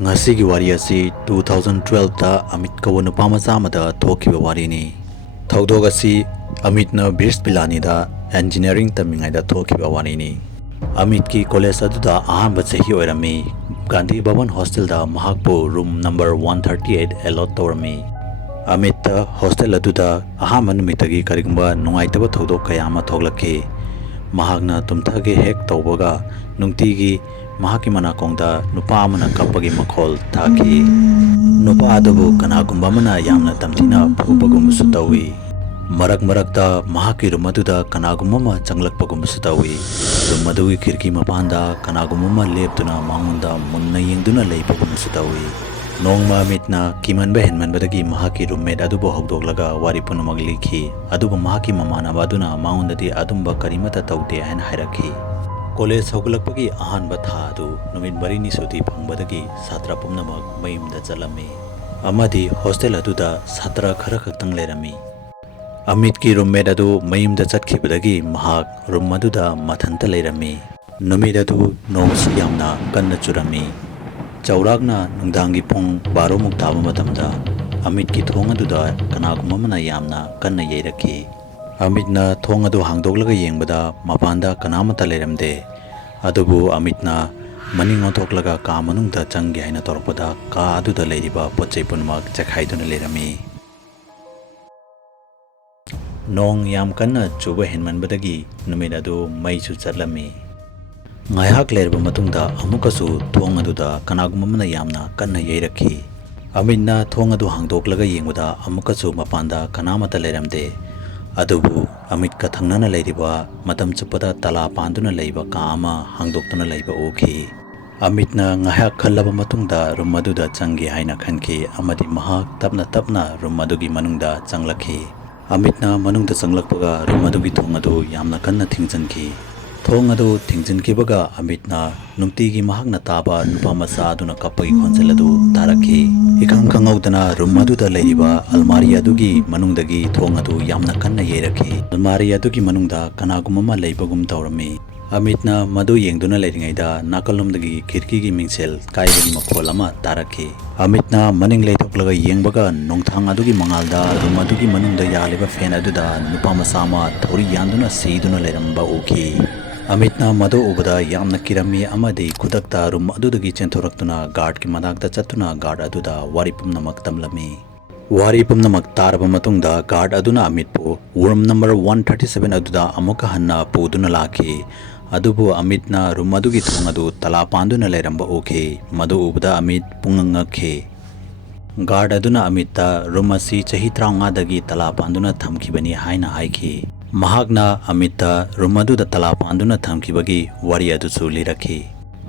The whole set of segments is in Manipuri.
Ngasigi wari asi 2012 da Amit kawa nupa macha amada thokiba wari ni. Thaudog asi Amit na Birst Pilani da engineering tamingai da thokiba wari ni. Amit ki college aduda Ahanba chahi oirami. Gandhi Bhavan Hostel da mahakpu room number 138 allot tawrami. Amit ta hostel aduda Ahanba numitagi karigumba nungaitaba thaudog kaya ama thoglaki. Mahakna tumthage hek tawbaga nungtigi mahaki manakongda nupa amana kapagi makhol thaki. Nupa adubu kanagumba mana yamna tamthina phubagumsu tawi. Marak marakta mahaki rumaduda kanagumma changlakpagumsu tawi. Rumadugi khirki mapanda kanagumma leptuna mangunda munna yengduna leipagumsu tawi. Nongma mitna kimanba henmanbadagi mahaki roommate adubu hogdoglaga wari punamag likhi. Adubu mahaki mamanaba aduna mangundadi adumba karimata tawde haina hairaki. College hoglagbagi ahanba tha adu numit marini sudi phangbadagi satra pumnamak mayumda chalami. Amadi hostel aduda satra khara khaktang lerami. Amit ki roommate adu mayumda chatkibadagi mahak room aduda mathanta lerami. Numit adu nongsi yamna kanna churami. Chauragna nungdangi pong baro muktaba matamda Amit ki thong aduda kanagumma mana yamna kanna yeiraki. Amitna thong adu hangdoglaga yengbada mapanda kanamata leramde. Adubu Amitna maning othoklaga ka manungda changi haina torpada ka aduda leiriba pochai punmak chakhaiduna lerami. Nong yam kanna chuba henmanbadagi numit adu maichu chatlami. Ngayhak lerba matungda amukasu thong aduda kanagumma mana yamna kanna yeiraki. Amitna thong adu hangdoklaga yengbada amukasu mapanda kanamata leramde. Adubu Amit ka thangnana leiriba matam chupada tala panduna leiba ka ama hangdoktuna leiba oki. Amitna ngahak khallaba matungda room aduda changi haina khanki amadi mahak tapna tapna room adugi manungda changlakhi. Amitna manungda changlakpaga room adugi thong adu yamna kanna thingjanki. Thong adu thingjankibaga Amitna nungtigi mahakna taba nupa macha aduna kapagi khonjal adu tarakhi. Ikang khangaudana room aduda leiriba almari adugi manungdagi thong adu yamna kanna yerakhi. Almari adugi manungda kanagumma leibagum tawrami. Amitna madu yengduna leiringaida nakalomdagi khirkigi mingsel kaibagi makhol ama tarakhi. Amitna maning leithoklaga yengbaga nongthang adugi mangalda room adugi manungda yaliba fan aduda nupa macha ma thori yanduna seiduna leiramba oki. Amitna madu ubada yamna kirami amadi khudakta room adudagi chenthoraktuna guard ki manakta chatuna guard aduda wari pumnamak tamlami. Wari pumnamak taraba matungda guard aduna Amitpu room number 137 aduda amuka hanna puduna lakhi. Adubu Amitna room adugi thong adu tala panduna leramba oki. Madu ubada Amit pungangakhi. Guard aduna Amitta room asi chahi 35 dagi tala panduna thamkibani haina haikhi. Mahakna Amitta room aduda tala panduna thamkibagi wari aduchu lirakhi.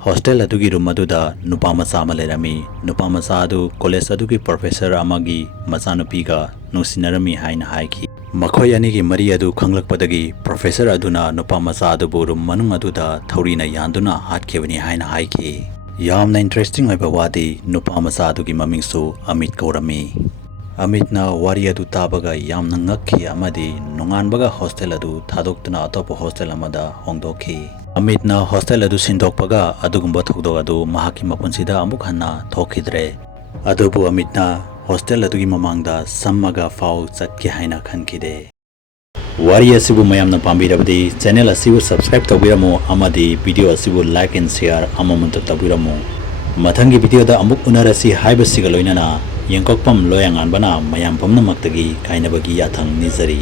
Hostel adugi room aduda nupa macha ama lerami. Nupa macha adu college adugi professor Amagi machanupiga nusinarami haina haikhi. Makhoi anigi mari adu khanglakpadagi professor aduna nupa macha adubu room manung aduda thaurina yanduna hatkebani haina haikhi. Yamna interesting oiba wadi nupa macha adugi mamingsu Amit kaurami. Amitna wari adu tabaga yamna ngakhi amadi nunganbaga hostel adu thadoktuna atopa hostel amada hongdokhi. Amitna hostel adu sindokpaga adugumba thogdog adu mahaki mapunsida amuk hanna thokidre. Adubu Amitna hostel adugi mamangda sammaga fau chatki haina khankide. Wari asibu mayamna pambirabadi channel asibu subscribe tawbiramo amadi video asibu like and share amamunta tawbiramo. Mathangi video da amuk unarasi haibasiga loinana yengkokpam loyangan bana mayam pamna maktagi kainabagi yathang nizari.